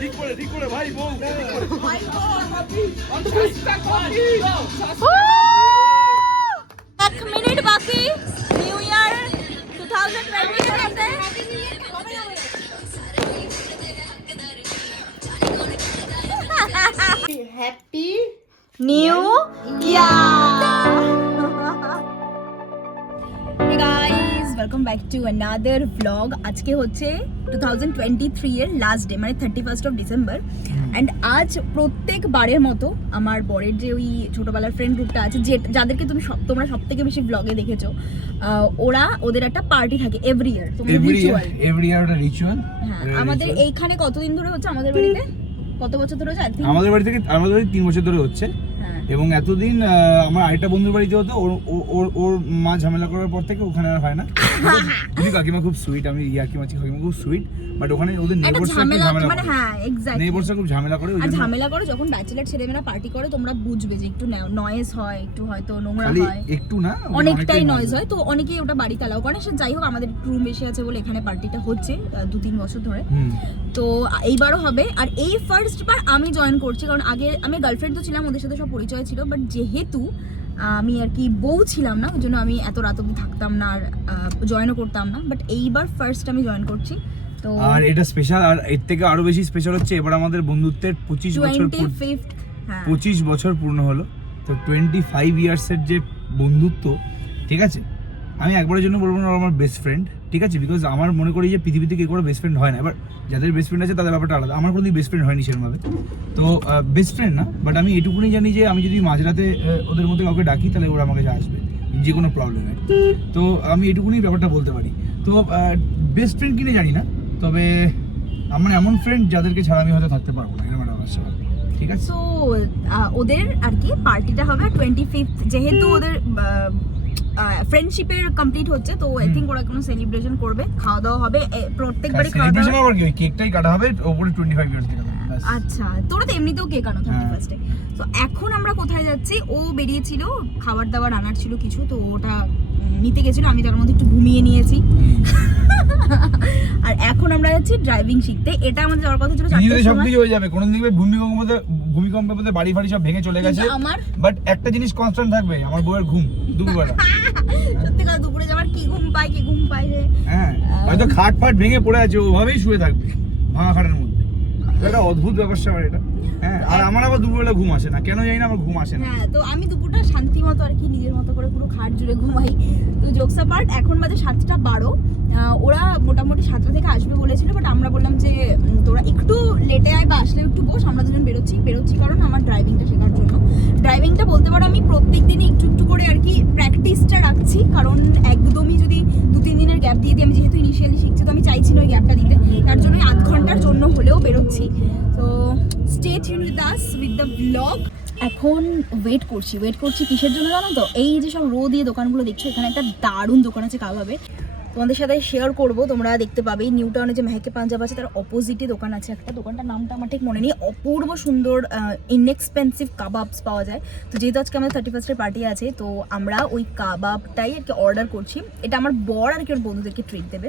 ঠিক করে ভাই বউ এক মিনিট বাকি new year 2020 happy new year. Hey guys, welcome back to another vlog. আজকে হচ্ছে 2023 এর লাস্ট ডে, মানে 31st of December, অ্যান্ড আজ প্রত্যেকবারের মতো আমার বরের যে ওই ছোটবেলার ফ্রেন্ড গ্রুপটা আছে, যাদেরকে তোমরা সব থেকে বেশি ব্লগে দেখেছো, ওদের একটা পার্টি থাকে এভরি ইয়ার। এভরি ইয়ার একটা রিচুয়াল। হ্যাঁ, আমাদের এইখানে কতদিন ধরে হচ্ছে? আমাদের বাড়িতে কত বছর ধরে হচ্ছে? আমাদের বাড়ি থেকে 3 বছর ধরে হচ্ছে। এবং এতদিন আমার আরেকটা বন্ধুর বাড়িতে হতো, ওর মা ঝামেলা করার পর থেকে ওখানে আর হয় না। যদি কাকিমা খুব সুইট, আমি কাকিমা খুব সুইট, বাট ওখানে ওদের নেইবারসরা খুব ঝামেলা করে। হ্যাঁ এক্স্যাক্টলি, নেইবারসরা খুব ঝামেলা করে। আর ঝামেলা করে যখন ব্যাচেলর ছেলেমেয়েরা পার্টি করে, তোমরা বুঝবে যে একটু নয়েজ হয়, একটু হয়তো নোংরা হয়, একটু না অনেকটাই নয়েজ হয়। তো অনেকেই ওটা বাড়িতে অ্যালাউ করে। সে যাই হোক, আমাদের রুম বেশি আছে বলে এখানে পার্টিটা হচ্ছে 2-3 বছর ধরে। তো এইবারও হবে। আর এই ফার্স্ট বার আমি জয়েন করছি, কারণ আগে আমি গার্লফ্রেন্ড তো ছিলাম, ওদের সাথে সব পরিচয় ছিল, বাট যেহেতু আমি আর কি বউ ছিলাম না, ওই জন্য আমি এত রাত অবধি থাকতাম না আর জয়েনও করতাম না। বাট এইবার ফার্স্ট আমি জয়েন করছি। তো আর এটা স্পেশাল, আর এর থেকে আরো বেশি স্পেশাল হচ্ছে এবার আমাদের বন্ধুত্বের 25 বছর পূর্ণ হলো। তো 25 ইয়ার্সের যে বন্ধুত্ব, ঠিক আছে, আমি একবারের জন্য বলবো না আমার বেস্ট ফ্রেন্ড, ঠিক আছে, বিকজ আমার মনে করি যে পৃথিবীতে কেউ কোনো বেস্ট ফ্রেন্ড হয় না। এবার যাদের বেস্ট ফ্রেন্ড আছে তাদের ব্যাপারটা আলাদা, আমার কোনো বেস্ট ফ্রেন্ড হয়নি সেরকমভাবে। তো বেস্ট ফ্রেন্ড না, বাট আমি এটুকুনি জানি যে আমি যদি মাঝরাতে ওদের মধ্যে কাউকে ডাকি তাহলে ওরা আমার কাছে আসবে যে কোনো প্রবলেমে। তো আমি এটুকুনি ব্যাপারটা বলতে পারি। তো বেস্ট ফ্রেন্ড কিনে জানি না, তবে আমার এমন ফ্রেন্ড যাদেরকে ছাড়া আমি হয়তো থাকতে পারবো না, এরকম একটা অবস্থা। ঠিক আছে, তো ওদের আর কি পার্টিটা হবে 25th, যেহেতু ওদের ফ্রেন্ডশিপের কমপ্লিট হচ্ছে, তো আই থিংক ওরা কোনো সেলিব্রেশন করবে, খাওয়া দাওয়া হবে, প্রত্যেকবারই খাওয়া দাওয়া। সেলিব্রেশন আবার কি, কেকটাই কাটা হবে ওপরে 25 ইয়ার্স দিকে। আচ্ছা, তোরা তো এমনিতেও কেক আনো 31st-এ। তো এখন আমরা কোথায় যাচ্ছি? ও বেরিয়েছিল, খাবার দাবার আনার ছিল কিছু, তো ওটা নিতে গেছিল, আমি তার মধ্যে একটু ঘুমিয়ে নিয়েছি। আর এখন আমরা যাচ্ছি ড্রাইভিং শিখতে। এটা আমাদের যাওয়ার কথা ছিল 4টার সময়। সবকিছু হয়ে যাবে, কোন দিন ভূমিকম্পের মধ্যে বাড়ি ফাড়ি সব ভেঙে চলে গেছে, বাট একটা জিনিস কনস্ট্যান্ট থাকবে, আমার বউয়ের ঘুম দুপুরবেলা। সত্যি কথা, দুপুরে যাওয়ার কি ঘুম পায় রে। হ্যাঁ, হয়তো খাট ফাট ভেঙে পড়ে আছে, ওভাবেই শুয়ে থাকবে ভাঙা খাটের মধ্যে। এটা অদ্ভুত ব্যাপার এটা। হ্যাঁ, আর আমার আবার দুপুরবেলা ঘুম আসে না, কেন জানি না, আমার ঘুম আসে না। হ্যাঁ, তো আমি দুপুরটা শান্তি মতো আর কি নিজের মতো করে পুরো খাট জুড়ে ঘুমাই। তো জোকস অ্যাপার্ট, এখন বাজে 7:12। ওরা মোটামুটি 7টা থেকে আসবে বলেছিল, বাট আমরা বললাম যে তোরা একটু লেটে আয় বা আসলে একটু বস, আমরা দুজন বেরোচ্ছি কারণ আমার ড্রাইভিংটা শেখার জন্য। ড্রাইভিংটা বলতে পারো আমি প্রত্যেক দিনই একটু একটু করে আর কি প্র্যাকটিসটা রাখছি, কারণ একদমই যদি 2-3 দিনের গ্যাপ দিয়ে দিই, আমি যেহেতু ইনিশিয়ালি শিখছি, তো আমি চাইছি না ওই গ্যাপটা দিতে, তার জন্য 8 ঘন্টার জন্য হলেও বেরোচ্ছি। তো stay tuned with us with the blog. এখন ওয়েট করছি কিসের জন্য জানো তো? এই যে সব রো দিয়ে দোকানগুলো দেখছো, এখানে একটা দারুণ দোকান আছে কাবাবে, তোমাদের সাথে শেয়ার করবো, তোমরা দেখতে পাবে। নিউ টাউনে যে মেহেকে পাঞ্জাব আছে তার অপোজিটে দোকান আছে একটা, দোকানটার নামটা আমার ঠিক মনে নেই। অপূর্ব সুন্দর ইনএক্সপেন্সিভ কাবাবস পাওয়া যায়। তো যেহেতু আজকে আমাদের 31st-এর পার্টি আছে, তো আমরা ওই কাবাবটাই আর কি অর্ডার করছি। এটা আমার বর আর কি ওর বন্ধুদেরকে ট্রিট দেবে,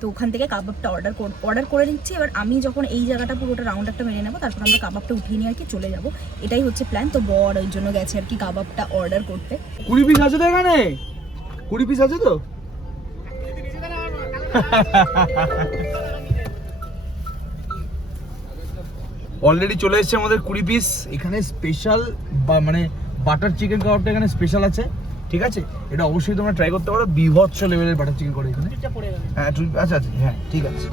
তো ওখান থেকে কাবাবটা অর্ডার করে নিচ্ছি। এবার আমি যখন এই জায়গাটা পুরোটা রাউন্ড একটা মেরে নেবো, তারপর আমরা কাবাবটা উঠিয়ে নিয়ে আর কি চলে যাবো, এটাই হচ্ছে প্ল্যান। তো বর ওই জন্য গেছে আর কি কাবাবটা অর্ডার করতে। 20 পিস আছে তো এখানে? 20 পিস আছে তো? অলরেডি চলে এসেছে আমাদের 20 পিস। এখানে স্পেশাল মানে বাটার চিকেন কাবাবটা এখানে স্পেশাল আছে, ঠিক আছে, এটা অবশ্যই তোমরা ট্রাই করতে পারো। বিভৎস লেভেলের বাটার চিকেন করে এখানে। হ্যাঁ আচ্ছা, হ্যাঁ ঠিক আছে।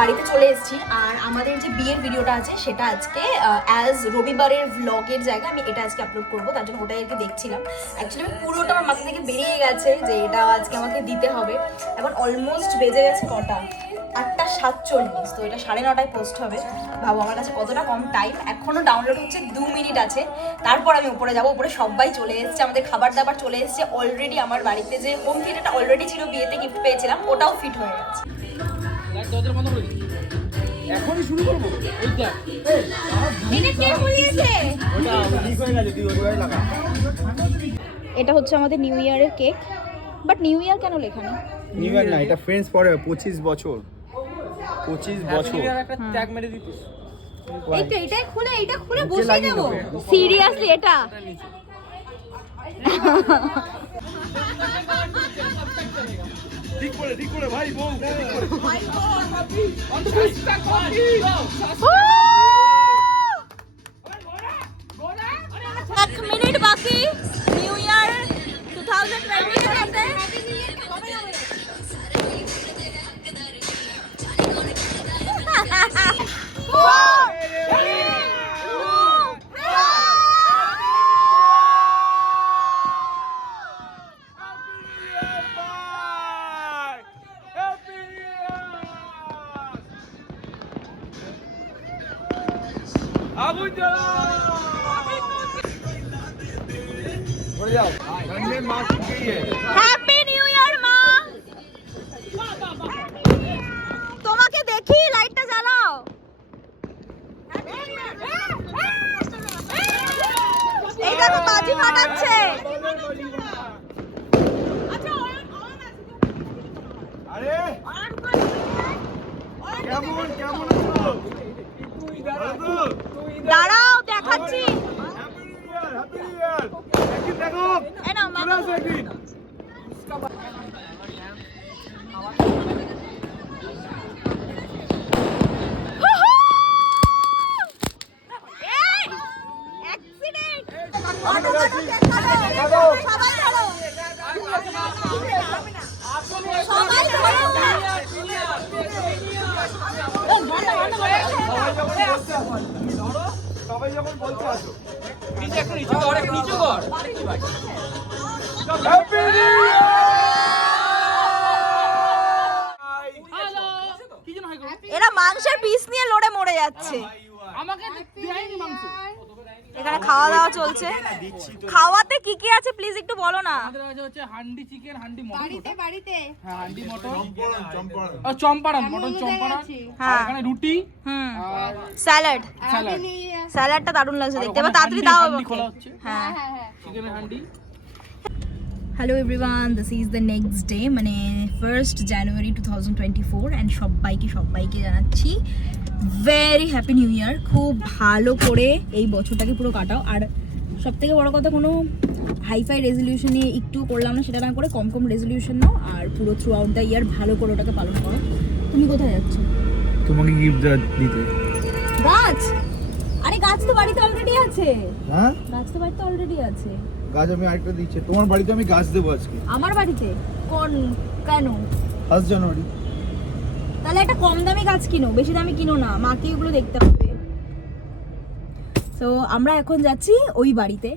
বাড়িতে চলে এসেছি, আর আমাদের যে বিয়ের ভিডিওটা আছে সেটা আজকে অ্যাজ রবিবারের ভ্লগের জায়গা আমি এটা আজকে আপলোড করবো, তার জন্য ওটাই আর কি দেখছিলাম। অ্যাকচুয়ালি আমি পুরোটা আমার মাথা থেকে বেরিয়ে গেছে যে এটা আজকে আমাকে দিতে হবে। এখন অলমোস্ট বেজে গেছে কটা, 8:47। তো এটা 9:30টায় পোস্ট হবে। ভাবো আমার কাছে কতটা কম টাইম, এখনো ডাউনলোড হচ্ছে 2 মিনিট আছে, তারপর আমি উপরে যাবো। উপরে সবাই চলে এসেছে, আমাদের খাবার দাবার চলে এসেছে অলরেডি। আমার বাড়িতে যে হোম থিয়েটারটা অলরেডি ছিল, বিয়েতে গিফট পেয়েছিলাম, ওটাও ফিট হয়ে গেছে। এখনই শুরু করবো? এটা হচ্ছে আমাদের নিউ ইয়ারের কেক, বাট নিউ ইয়ার কেন লেখা নেই? নিউ ইয়ার না, এটা ফ্রেন্ডস পরে 25 বছর। 25 বছর একটা ট্যাগ মেরে দিতিস। এটা খুলে বসিয়ে দেব। সিরিয়াসলি এটা ঠিক করে ভাই বউ ঠিক করে। এক মিনিট বাকি নিউ ইয়ার 2024 আগুন জ্বালাও। উড়ে যাও। ठंडे मास्क चाहिए। হ্যাপি নিউ ইয়ার মা। তোমাকে দেখি লাইটটা জ্বালাও। এইটা তো বাজি ফাটাচ্ছে। আরে কেমন কেমন আছো? দাঁড়াও দেখাচ্ছি। হ্যাপি নিউ ইয়ার। একদিন দেখো। এই নাও মা। চলে আসো একদিন। সবাই যখন বলতে আসো। নিচে কর, একটু নিচে কর। হ্যাপি নিউ এরা মাংসের পিস নিয়ে লড়ে মরে যাচ্ছে। আমাকে দেয়নি মাংস। এখানে খাওয়া দাওয়া চলছে। খাওয়াতে কি কি আছে প্লিজ একটু বলো না। আমাদের কাছে হচ্ছে হান্ডি চিকেন, হান্ডি মটন। বাড়িতে হ্যাঁ, হান্ডি মটন। চম্পড় আর চম্পারন, মটন চম্পারন। হ্যাঁ। আর এখানে রুটি আর স্যালাড। স্যালাড। স্যালাডটা দারুণ লাগছে দেখতে। এবার ওখানে তাড়াতাড়ি হান্ডি- দাও হান্ডি আমাকে। খোলা হচ্ছে। হ্যাঁ চিকেনের handi. Hello everyone, this is the next day, মানে 1st জানুয়ারি 2024 অ্যান্ড সবাইকে জানাচ্ছি ভেরি হ্যাপি নিউ ইয়ার। খুব ভালো করে এই বছরটাকে পুরো কাটাও। আর সব থেকে বড় কথা, কোনো হাইফাই রেজলিউশনে একটু করলাম না, সেটা না করে কম রেজলিউশন নাও আর পুরো থ্রু আউট দ্য ইয়ার ভালো করে ওটাকে পালন করো। তুমি কোথায় যাচ্ছ? তোমাকে গিফট দিতে। গাছ? আরে গাছ তো বাড়িতে অলরেডি আছে। হ্যাঁ, গাছ তো বাড়িতে অলরেডি আছে। গাছ আমি আরেকটা দিচ্ছি। তোমার বাড়িতে আমি গাছ দেবো আজকে আমার বাড়িতে? কেন? 1 জানুয়ারি। তাহলে একটা কম দামি গাছ কিনো, বেশি দামি কিনো না, মাকে এগুলো দেখতে হবে। সো আমরা এখন যাচ্ছি ওই বাড়িতে।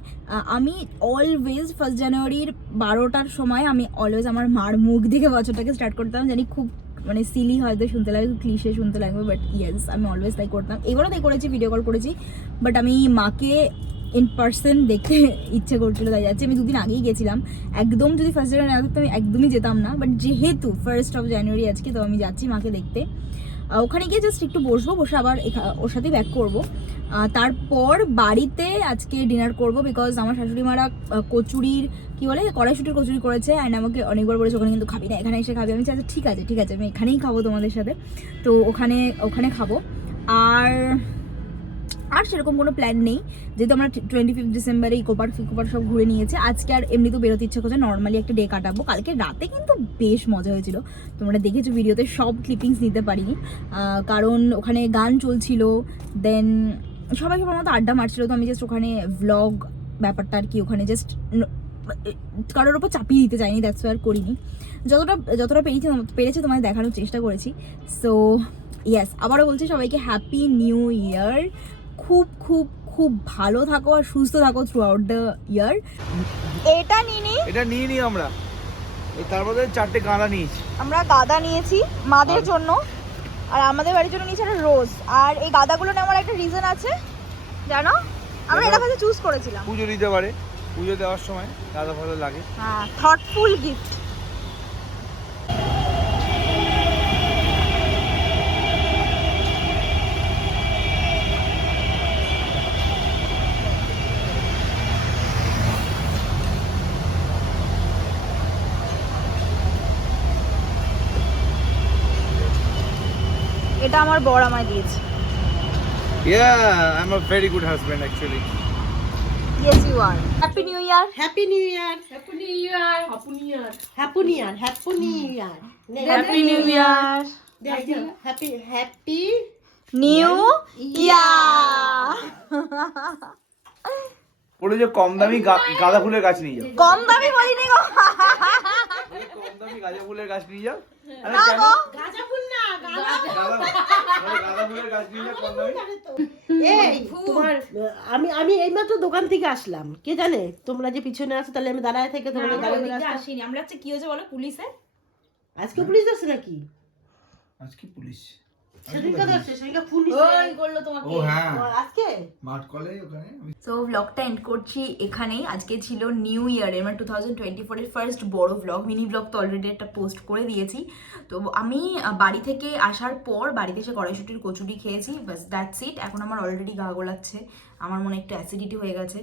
আমি অলওয়েজ 1st জানুয়ারির 12টার সময় আমি অলওয়েজ আমার মার মুখ দেখে বছরটাকে স্টার্ট করতাম। জানি খুব মানে সিলি হয়তো শুনতে লাগবে, খুব ক্লিশে শুনতে লাগবে, বাট ইয়েস আমি অলওয়েজ তাই করতাম। এবারও তাই করেছি, ভিডিও কল করেছি, বাট আমি মাকে ইন পার্সন দেখতে ইচ্ছে করছিল তাই যাচ্ছি। আমি 2 দিন আগেই গেছিলাম। একদম যদি 1st জানুয়ারি না থাকতো আমি একদমই যেতাম না, বাট যেহেতু 1st অফ জানুয়ারি আজকে, তো আমি যাচ্ছি মাকে দেখতে। ওখানে গিয়ে জাস্ট একটু বসে আবার ওর সাথেই ব্যাক করবো। তারপর বাড়িতে আজকে ডিনার করব, বিকজ আমার শাশুড়ি মারা কচুরির কি বলে কড়াইশুটির কচুরি করেছে, অ্যান্ড আমাকে অনেকবার বলেছে ওখানে কিন্তু খাবি না, এখানে এসে খাবি। আমি আচ্ছা ঠিক আছে আমি এখানেই খাবো তোমাদের সাথে। তো ওখানে খাবো। আর সেরকম কোনো প্ল্যান নেই, যেহেতু আমরা 25 ডিসেম্বরে ইকোপার্ক সব ঘুরে নিয়েছে। আজকে আর এমনি তো বেরোতে ইচ্ছে করছে, নর্মালি একটা ডে কাটাবো। কালকে রাতে কিন্তু বেশ মজা হয়েছিল, তোমরা দেখেছো ভিডিওতে, সব ক্লিপিংস নিতে পারিনি কারণ ওখানে গান চলছিল, দেন সবাই সবার মতো আড্ডা মারছিল। তো আমি জাস্ট ওখানে ভ্লগ ব্যাপারটা আর কি ওখানে জাস্ট কারোর ওপর চাপিয়ে দিতে চাইনি, দ্যাটস আর করিনি। যতটা পেরেছে তোমাদের দেখানোর চেষ্টা করেছি। সো ইয়েস, আবারও বলছি সবাইকে হ্যাপি নিউ ইয়ার। খুব খুব খুব ভালো থাকো আর সুস্থ থাকো থ্রু আউট দ্য ইয়ার। এটা নিয়ে নি আমরা তারপরে 4টে গাঁদা নিয়েছি। আমরা গাঁদা নিয়েছি মাদের জন্য, আর আমাদের বাড়ির জন্য নিয়েছি একটা রোজ। আর এই গাঁদাগুলো নেওয়ার একটা রিজন আছে জানো, আমরা এটা ভাবে চুজ করেছিলাম। পুজো দিতে পারে, পুজো দেওয়ার সময় গাঁদা ভালো লাগে। হ্যাঁ, থটফুল গিফট। এটা আমার বর আমায় দিয়েছে। Yeah, I'm a very good husband actually. Yes you are. Happy new year. Happy new year, happy new year happy new year happy new year, happy new year, happy new year. Happy happy new year. বলে যে কম দামি গাঁদা ফুলের গাছ নিয়ে যাও, কম দামি বলিনি গো। কম দামি গাঁদা ফুলের গাছ নিয়ে যাও। আরে না কেন? গো। গাঁজা ফুল না, গাঁজা গাঁদা ফুলের গাছ নিয়ে যাও কম দামি। এই তোমার আমি এইমাত্র দোকান থেকে আসলাম, কে জানে তোমরা যে পিছনে আছো, তাহলে আমি দাঁড়ায় থেকে তোমাদের গাড়ি করে আসতাম। আসিনি আমরা। হচ্ছে কি হয়েছে বলো, পুলিশে আজকে পুলিশ আসছে নাকি? আজকে পুলিশ সেদিনকার আসছে, সেদিনকার পুলিশ ওই করলো তোমাকে। ও হ্যাঁ আজকে মাঠ কলে ওখানে। সো ভ্লগটা এন্ড করছি এখানেই। আজকে ছিল নিউ ইয়ারের মানে 2024 এর ফার্স্ট বড় ভ্লগ। মিনি ভ্লগ তো অলরেডি একটা পোস্ট করে দিয়েছি। তো আমি বাড়ি থেকে আসার পর বাড়িতে এসে কড়াইশুটির কচুরি খেয়েছি, বাস দ্যাটস ইট। এখন আমার অলরেডি গা গোলাচ্ছে, আমার মনে একটু অ্যাসিডিটি হয়ে গেছে।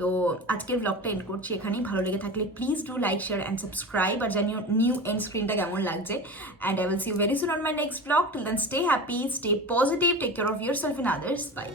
তো আজকের ভ্লগটা এন্ড করছি এখানেই। ভালো লেগে থাকলে please do like, share and subscribe. আর জানিও নিউ এন্ড স্ক্রিনটা কেমন লাগছে। And I will see you very soon on my next vlog. Till then stay happy, stay positive, take care of yourself and others. By.